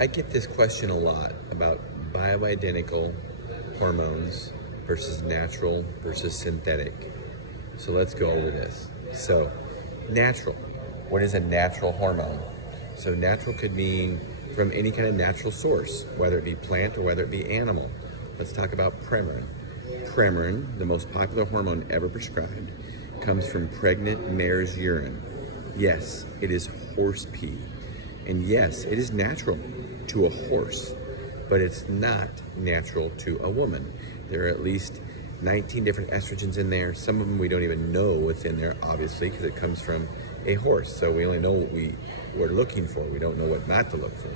I get this question a lot about bioidentical hormones versus natural versus synthetic. So let's go over this. So, natural. What is a natural hormone? So, natural could mean from any kind of natural source, whether it be plant or whether it be animal. Let's talk about Premarin. Premarin, the most popular hormone ever prescribed, comes from pregnant mare's urine. Yes, it is horse pee. And yes, it is natural to a horse, but it's not natural to a woman. There are at least 19 different estrogens in there. Some of them we don't even know what's in there, obviously, because it comes from a horse. So we only know what we're looking for. We don't know what not to look for.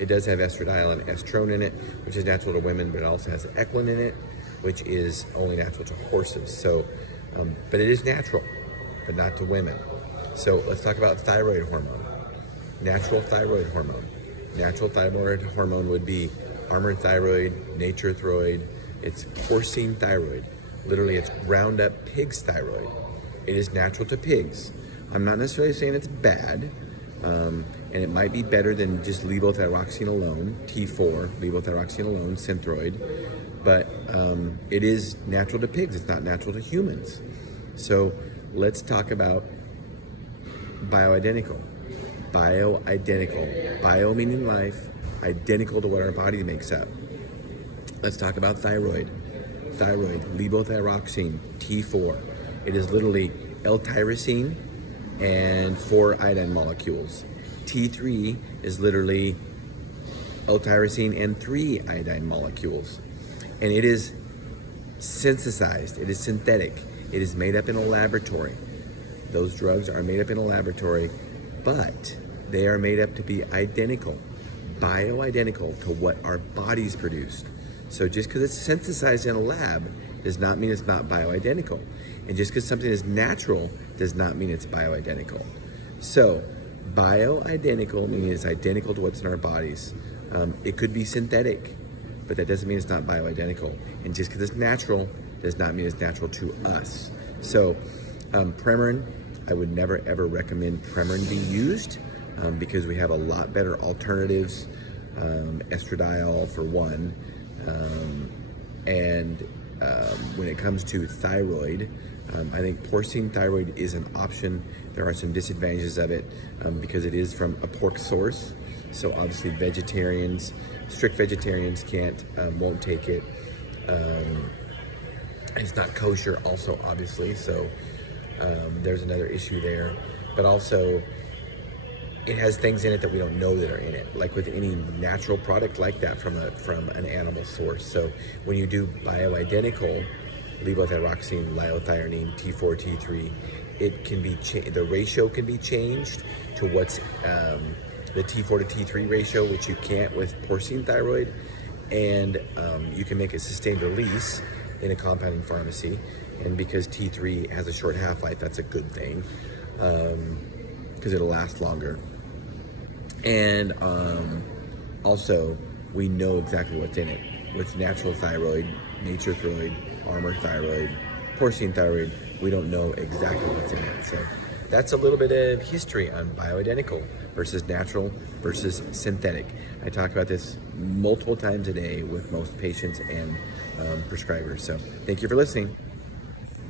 It does have estradiol and estrone in it, which is natural to women, but it also has equine in it, which is only natural to horses. So, but it is natural, but not to women. So let's talk about thyroid hormone. Natural thyroid hormone. Natural thyroid hormone would be armored thyroid, nature thyroid. It's porcine thyroid. Literally, it's ground up pig's thyroid. It is natural to pigs. I'm not necessarily saying it's bad, and it might be better than just levothyroxine alone, T4, levothyroxine alone, Synthroid, but it is natural to pigs. It's not natural to humans. So let's talk about bioidentical. Bioidentical. Bio meaning life, identical to what our body makes up. Let's talk about thyroid. Thyroid, levothyroxine, T4. It is literally L-tyrosine and 4 iodine molecules. T3 is literally L-tyrosine and 3 iodine molecules. And it is synthesized, it is synthetic, it is made up in a laboratory. Those drugs are made up in a laboratory, but they are made up to be identical, bioidentical to what our bodies produced. So just because it's synthesized in a lab does not mean it's not bioidentical. And just because something is natural does not mean it's bioidentical. So bioidentical meaning it's identical to what's in our bodies. It could be synthetic, but that doesn't mean it's not bioidentical. And just because it's natural does not mean it's natural to us. So Premarin, I would never ever recommend Premarin be used because we have a lot better alternatives. Estradiol for one. When it comes to thyroid, I think porcine thyroid is an option. There are some disadvantages of it because it is from a pork source. So obviously vegetarians, strict vegetarians won't take it. It's not kosher also, obviously. So there's another issue there. But also, it has things in it that we don't know that are in it, like with any natural product like that from an animal source. So when you do bioidentical levothyroxine, liothyronine, T4, T3, it can be the ratio can be changed to what's the T4 to T3 ratio, which you can't with porcine thyroid, and you can make a sustained release in a compounding pharmacy. And because T3 has a short half-life, that's a good thing because it'll last longer. And also, we know exactly what's in it. What's natural thyroid, nature thyroid, armored thyroid, porcine thyroid, we don't know exactly what's in it. So that's a little bit of history on bioidentical versus natural versus synthetic. I talk about this multiple times a day with most patients and prescribers. So thank you for listening.